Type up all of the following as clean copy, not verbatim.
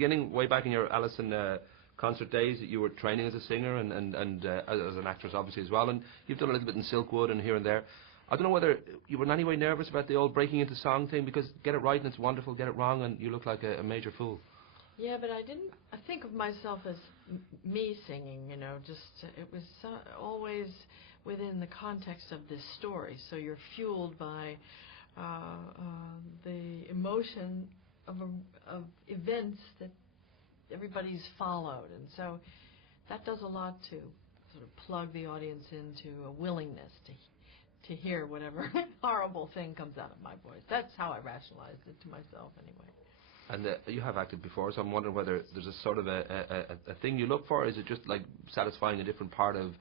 Beginning way back in your Alison concert days, that you were training as a singer and as an actress obviously as well, and you've done a little bit in Silkwood and here and there. I don't know whether you were in any way nervous about the old breaking into song thing, because get it right and it's wonderful, get it wrong and you look like a major fool. Yeah, but I think of myself as me singing, just it was always within the context of this story. So you're fueled by the emotion of events that everybody's followed, and so that does a lot to sort of plug the audience into a willingness to hear whatever horrible thing comes out of my voice. That's how I rationalized it to myself, anyway. And you have acted before, so I'm wondering whether there's a sort of a thing you look for. Is it just like satisfying a different part of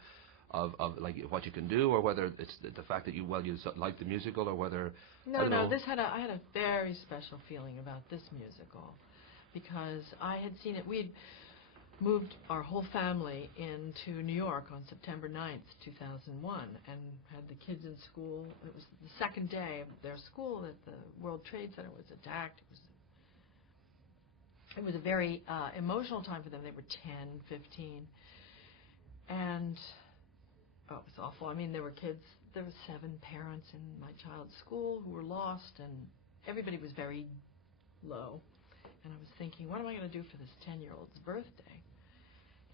like what you can do, or whether it's the fact that you like the musical, or whether No, I had a very special feeling about this musical because I had seen it. We'd moved our whole family into New York on September 9th, 2001, and had the kids in school. It was the second day of their school that the World Trade Center was attacked. It was a very emotional time for them. They were 10, 15, and it was awful. I mean, there were kids. There were 7 parents in my child's school who were lost, and everybody was very low. And I was thinking, what am I going to do for this 10-year-old's birthday?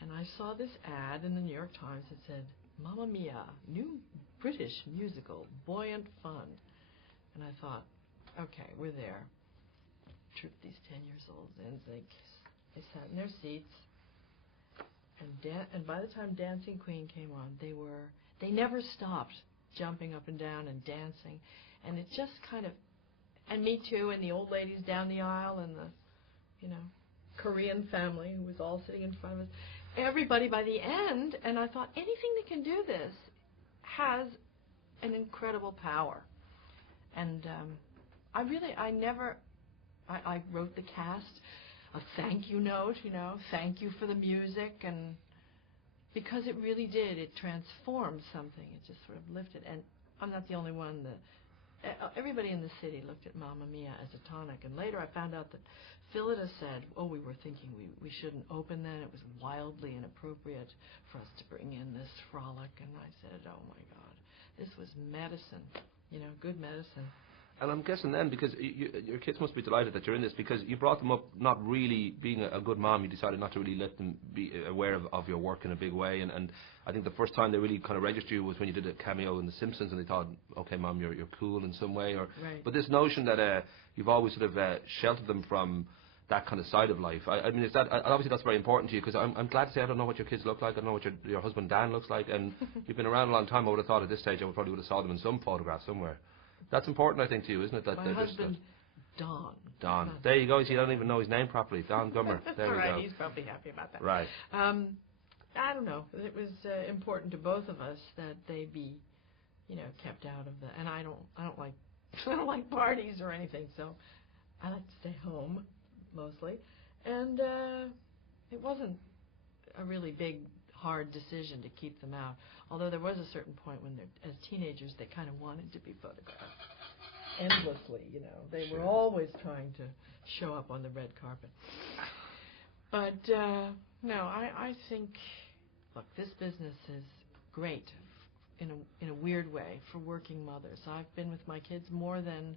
And I saw this ad in the New York Times that said, Mamma Mia, new British musical, buoyant fun. And I thought, okay, we're there. Trooped these 10-years-olds in. They sat in their seats. And by the time Dancing Queen came on, they never stopped jumping up and down and dancing. And it just kind of, and me too, and the old ladies down the aisle, and the, Korean family who was all sitting in front of us. Everybody by the end, and I thought, anything that can do this has an incredible power. And I wrote the cast a thank you note, thank you for the music, and because it really did, it transformed something. It just sort of lifted, and I'm not the only one. Everybody in the city looked at Mamma Mia as a tonic, and later I found out that Phillida said, we were thinking we shouldn't open then. It was wildly inappropriate for us to bring in this frolic, and I said, oh my God, this was medicine, good medicine. And I'm guessing then, because your kids must be delighted that you're in this, because you brought them up not really being a good mom. You decided not to really let them be aware of your work in a big way. And I think the first time they really kind of registered you was when you did a cameo in The Simpsons, and they thought, okay, Mom, you're cool in some way. Right. But this notion that you've always sort of sheltered them from that kind of side of life. I mean, obviously that's very important to you, because I'm glad to say I don't know what your kids look like. I don't know what your husband Dan looks like, and you've been around a long time. I would have thought at this stage I probably would have saw them in some photograph somewhere. That's important, I think, to you, isn't it? That my husband, Don. Don. There you go. You don't even know his name properly. Don Gummer. There we go. He's probably happy about that. Right. I don't know. It was important to both of us that they be, kept out of the. And I don't like parties or anything, so I like to stay home mostly. And it wasn't a really big, hard decision to keep them out. Although there was a certain point when as teenagers, they kind of wanted to be photographed endlessly, They were always trying to show up on the red carpet. But, no, I think, look, this business is great in a weird way for working mothers. I've been with my kids more than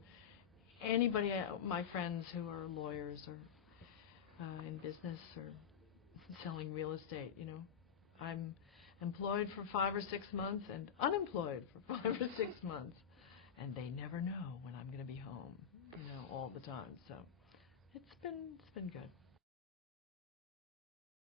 anybody, my friends who are lawyers or in business or selling real estate, I'm employed for 5 or 6 months and unemployed for 5 or 6 months, and they never know when I'm going to be home, all the time. So it's been good.